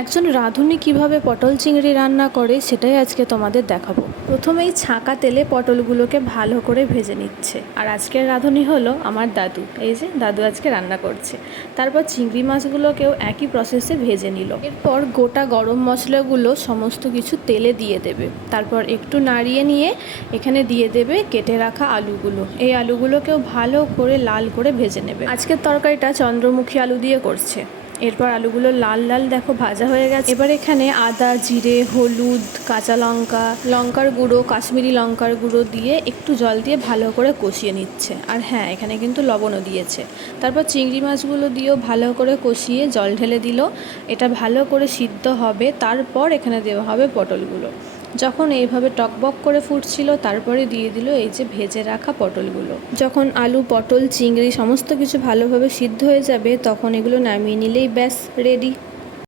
একজন রাঁধুনি কিভাবে পটল চিংড়ি রান্না করে সেটাই আজকে তোমাদের দেখাবো। প্রথমেই ছাঁকা তেলে পটলগুলোকে ভালো করে ভেজে নিচ্ছে। আর আজকের রাঁধুনি হলো আমার দাদু। এই যে দাদু আজকে রান্না করছে। তারপর চিংড়ি মাছগুলোকেও একই প্রসেসে ভেজে নিল। এরপর গোটা গরম মশলাগুলো সমস্ত কিছু তেলে দিয়ে দেবে। তারপর একটু নাড়িয়ে নিয়ে এখানে দিয়ে দেবে কেটে রাখা আলুগুলো। এই আলুগুলোকেও ভালো করে লাল করে ভেজে নেবে। আজকের তরকারিটা চন্দ্রমুখী আলু দিয়ে করছে। এরপর আলুগুলো লাল লাল দেখো ভাজা হয়ে গেছে। এবার এখানে আদা, জিরে, হলুদ, কাঁচা লঙ্কা, লঙ্কার গুঁড়ো, কাশ্মীরি লঙ্কার গুঁড়ো দিয়ে একটু জল দিয়ে ভালো করে কষিয়ে নিচ্ছে। আর হ্যাঁ, এখানে কিন্তু লবণও দিয়েছে। তারপর চিংড়ি মাছগুলো দিয়েও ভালো করে কষিয়ে জল ঢেলে দিল। এটা ভালো করে সিদ্ধ হবে। তারপর এখানে দেওয়া হবে পটলগুলো। যখন এইভাবে টকবক করে ফুটছিল তারপরে দিয়ে দিল এই যে ভেজে রাখা পটলগুলো। যখন আলু, পটল, চিংড়ি সমস্ত কিছু ভালোভাবে সিদ্ধ হয়ে যাবে তখন এগুলো নামিয়ে নিলেই ব্যাস রেডি।